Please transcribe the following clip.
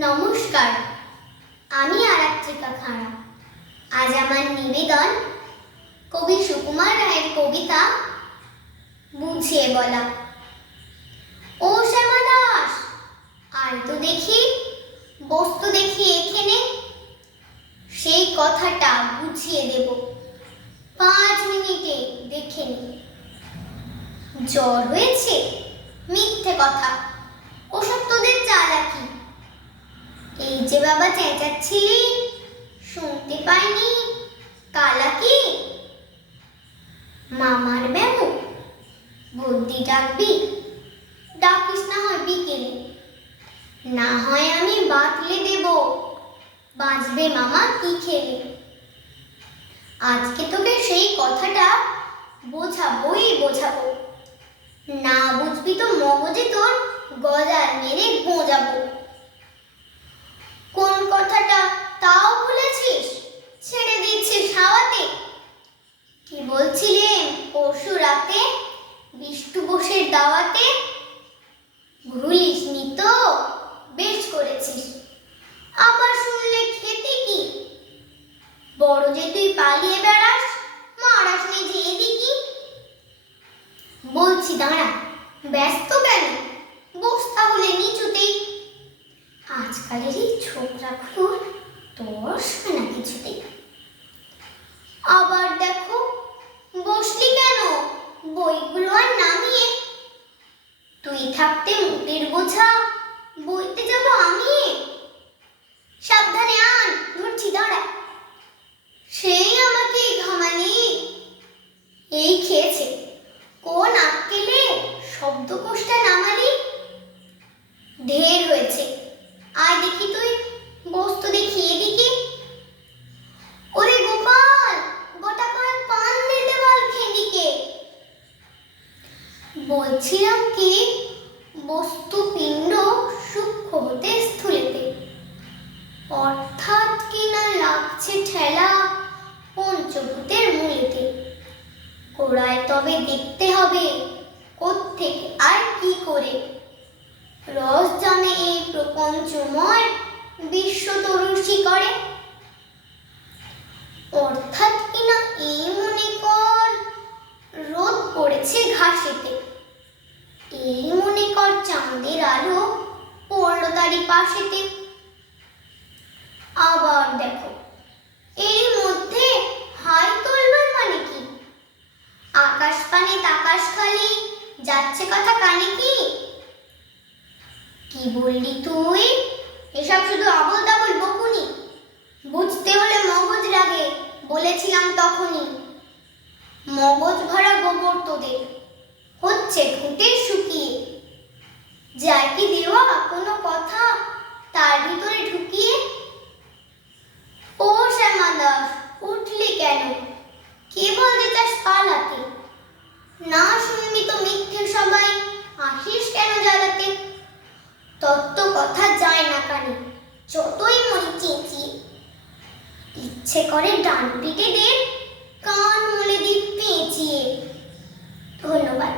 নমস্কার, আমি আরাত্রিকা খাঁড়া। আজ আমার নিবেদন কবি সুকুমার রায়ের কবিতা বুঝিয়ে বলা। ও শ্যামা দাস, আর তো দেখি বস্তু দেখি এখানে, সেই কথাটা বুঝিয়ে দেব 5 মিনিটে, দেখে নি। জ্বর হয়েছে? মিথ্যে কথা, ওসব তোদের চালাকি। এই যে বাবা চেঁচাচ্ছিলি, শুনতে পাইনি? কালা কি? মামার ব্যামো? বদ্যি ডাকবি? ডাকিস না হয় বিকেলে, না হয় আমি বাতলে দেব, বাঁচবে মামা কি খেলে। আজকে তোকে সেই কথাটা বোঝাবোই বোঝাবো, না বুঝবি তো মগজে তোর গজাল মেরে গোঁজাবো। কোন কথাটা তাও ভুলেছিস? ছেড়ে দিচ্ছিস হাওয়াতে। কি বলছিলেন পরশু রাতে বিষ্টু বোসের দাওয়াতে? ভুলিসনি তো? বেশ করেছিস। আবার শুনলে খেতে কি? বড় যে তুই পালিয়ে বেড়াস, মারাস নি যে এদিকে। বলছি দাঁড়া, ব্যস্ত কেন? বস তাহলে নিচুতেই। আজকালের এই ছোকরাগুলোর তর্স না কিছুতেই। আবার দেখো, বসলি কেন বইগুলো আর নামিয়ে? তুই থাকতে মুটের বোঝা বইতে যাব আমি। সাবধানে আন, ধরছি দাঁড়া। সেই আমাকে ঘামালি। এই খেয়েছে, কোন আক্কেলে শব্দকোষটা নামালি? ঢের হয়েছে, আয় দেখি তুই বস্তু দেখি এদিকে। ওরে গোপাল, গোটা কয়েক পান দিতে বল খেদিকে। বলছিলাম কি, বস্তু পিণ্ড সূক্ষ্ম হতে স্থূলেতে, অর্থাৎ কিনা লাগছে ঠেলা পঞ্চভূতের মূলেতে। গোড়ায় তবে দেখতে হবে কোত্থেকে আর কি করে রস জমে এই প্রপঞ্চময় বিশ্ব তরুষি করে। অর্থাৎ কিনা এই মনে কর রোদ পড়েছে ঘাসেতে, এই মনে কর চাঁদের আলো পড়লো তারই পাশেতে। আবার দেখো, এর মধ্যে হাই তোলবার মানে কি? আকাশ পানে তাকাশ খালি, যাচ্ছে কথা কানে কি? কি বললি তুই? এসব শুধু আবল তাবল বকুনি। বুঝতে হলে মগজ লাগে, বলেছিলাম তখনই। মগজ ভরা গোবর তোদের, হচ্ছে ঘুঁটে শুকিয়ে। যায় কি দেওয়া কোনো কথা তার ভিতরে ঢুকিয়ে? ও শ্যামা দাস, উঠলি কেন? কে বলতে চাস পালাতে? না শুনবি তো মিথ্যে সবাই, আসিস কেন জ্বালাতে? তত্ত্ব কথা যায় না কানে, যতই মরি চেঁচিয়ে। ইচ্ছে করে ডান পিটে দে, কান মুলে দি পেঁচিয়ে। ধন্যবাদ।